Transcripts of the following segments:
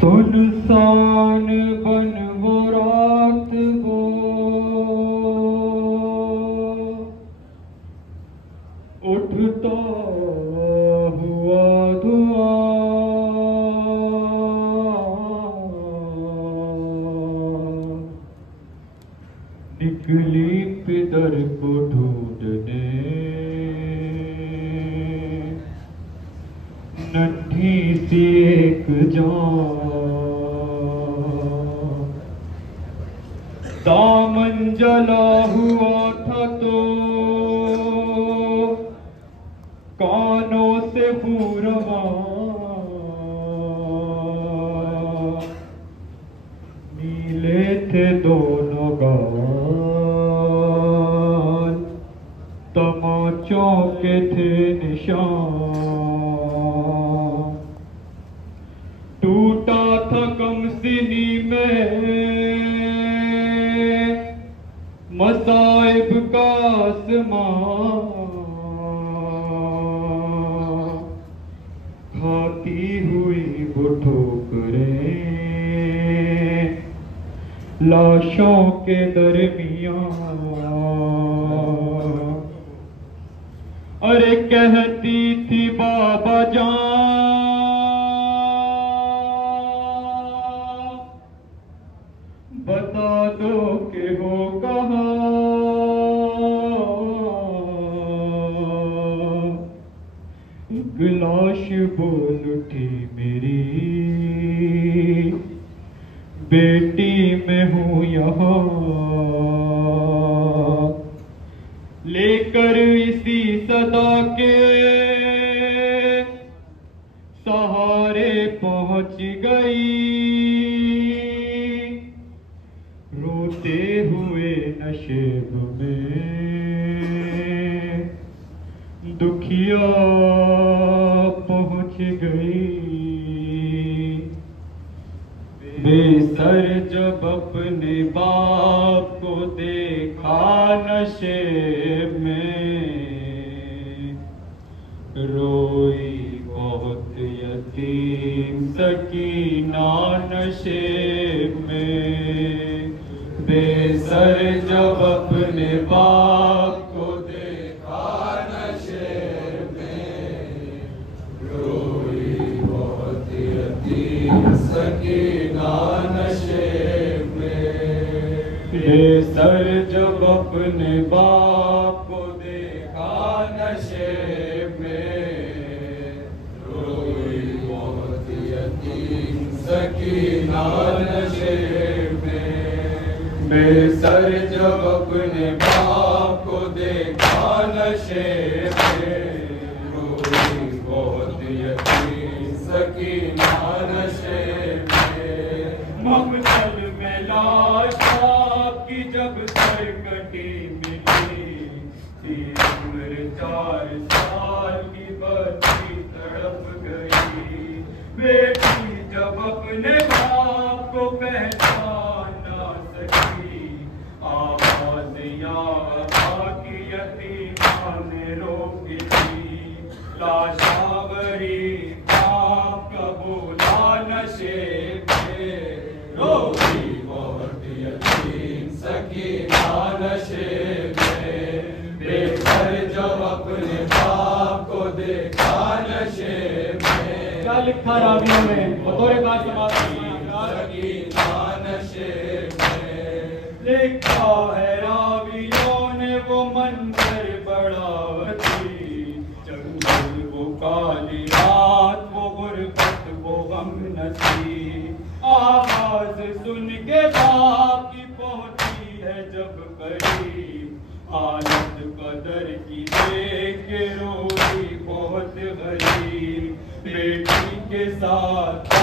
सुनसान बन वो रात वो उठता हुआ धुआं निकली पितर को ढूंढने नन्ही सी एक जान दामन जला हुआ था तो कानों से पूरवा नीले थे दोनों गाल तमाचों के थे निशान टूटा था कमसिनी में मसाइब का आसमान खाती हुई वो ठोकरें लाशों के दरमियान अरे कहती थी बाबा जान बता दो कि हो कहाँ एक लाश बोल उठी मेरी बेटी मैं हूँ यहाँ लेकर इसी सदा के सहारे पहुँच गई रोते हुए नशेब में दुखिया पहुँच गई बेसर जब अपने बाप को देखा नशेब में रोई बहुत यतीम सकीना नशेब में बेसर जब अपने बाप को देखा नशेब में रोई बहुत यतीम सकीना नशेब में बेसर जब अपने बाप को देखा नशेब में रोई बहुत यतीम सकीना नशेब में बेसर जब अपने बाप को देखा नशेब में रोई बहुत यतीम सकीना नशेब में मकतल में लाश की जब सरकटी मिली थी उम्र 4 साल की बच्ची तड़प गई बेटी जब अपने बाप को पहचान ना सकी आवाज या की यतीमा ने रोकी थी लाशावरी बाप का बोला नशेब में रोई बहुत यतीम सकीना नशेब में बेसर जब अपने बाप को देखा नशेब में क्या लिखा रावियों में बतौर का सकीना नशेब में लिखा है रावियों ने वो मंजर बड़ा वसी जंगल वो काली रात वो गुर्बत वो गम नसी आवाज सुन के बाप की पहुंची है जब करीब हालत कदर की देख के रोई बहुत गरीब बेटी के साथ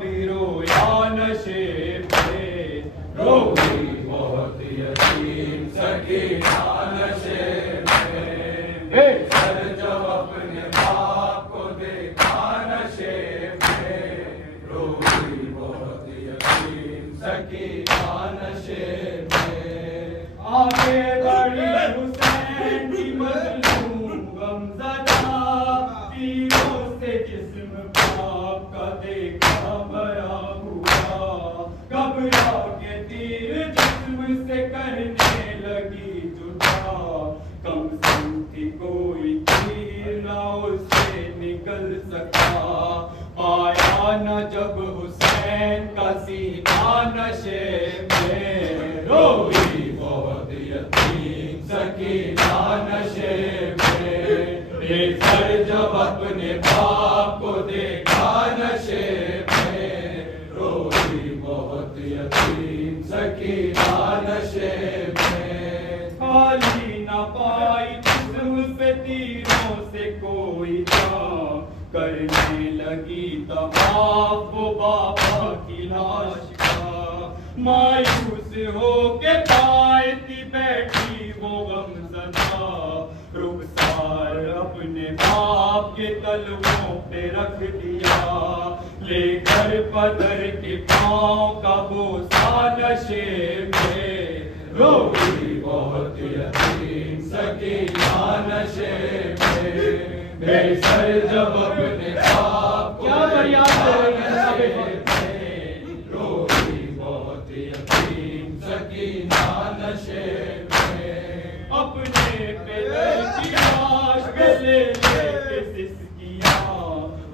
भी रोया नशेब में रोई बहुत यतीम सकीना नशेब में बेसर जब अपने बाप को देखा नशेब में रोई बहुत यतीम सकीना नशेब में आगे बढ़ी हुसैन की मजलूम गमज़दा तीरों से जिस्म बाप का देखा बरा घबरा के तीर जिस्म से करने लगी जुदा, कम सिन थी कोई तीर ना उससे निकल सका। पाया न जब हुसैन का सीना नशे में, रोई बहुत यतीम सकीना नशे में। बेसर जब अपने बाप को देखा नशे में, रोई बहुत यतीम सकीना नशे में। खाली न पाई जिस्म पे तीरों से कोई जान, करने लगी तवाफ वो बाबा की लाश का। मायूस हो के पायती बैठी वो गमज़दा, रुखसार अपने बाप के तलवों पे रख दिया। लेकर पदर के पाँव का बोसा नशे में, रोई बहुत यतीम सकीना नशे में। बेसर जब अपने बाप को रोई बहुत यतीम सकीना नशे में। अपने पितर की लाश गले लेके सिसकिया,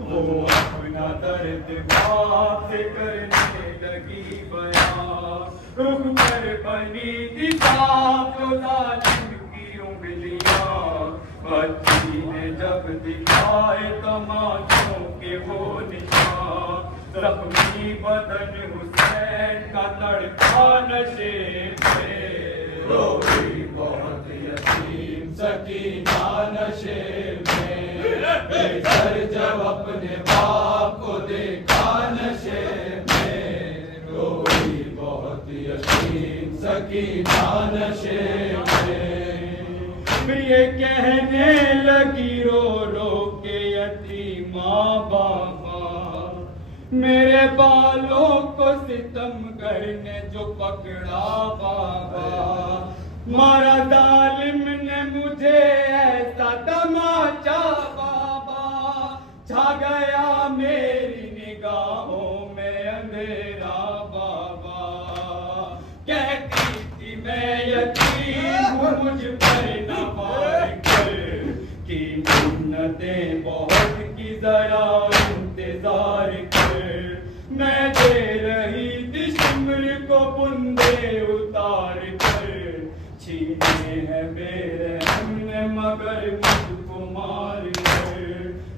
वो अपना दर्द बाप से करने लगी बयां। रुख पर बनी थी साफ जालिम की उंगलियां, बच्ची ने जब दिखाए तमाचों के वो निशान। जख्मी बदन हुसैन का तड़पा नशे में, रोई बहुत यतीम सकीना नशे में। बेसर जब अपने बाप को देखा नशे में, रोई बहुत यतीम सकीना नशे में। ये कहने लगी रो रो के यतीमा बाबा, मेरे बालों को सितमगर ने जो पकड़ा बाबा। मारा जालिम ने मुझे ऐसा तमाचा बाबा, छा गया मेरी निगाहों में अंधेरा बाबा। कहती थी मैं यतीम हूँ मुझ पर न वार कर, की मिन्नतें बहुत की जरा इंतजार कर। मैं दे रही थी शिमर को बुंदे उतार कर, छीने हैं मेरे हमने मगर मुझको मार कर।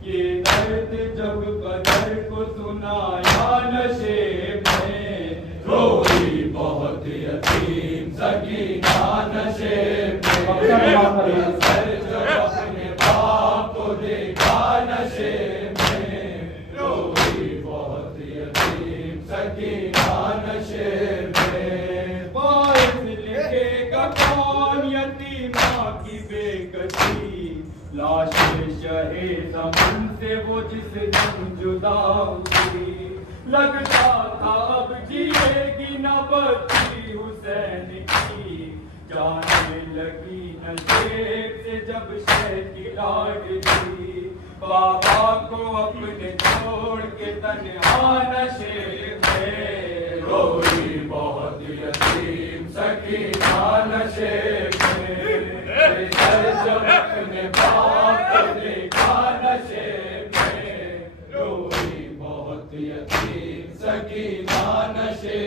ये दर्द जब कदर को सुनाया नशे में, रोई बहुत यतीम सकीना नशे में। सर जब अपने बाप को देखा नशे में, रोई बहुत यतीम सकीना नशे में। बाइस लिखेगा कौन यतीमा की बेकसी, लाश शहे ज़मन से वो जिस दिन जुदा हुई। लगता था अब जिएगी न बच्ची हुसैन की, जाने लगी नशे से जब शह की लाडली। बाबा को अपने छोड़ के तन्हा नशे में, रोई बहुत यतीम सकीना नशे में। जब अपने बाप को देखा नशे में, रोई बहुत यतीम सकीना नशे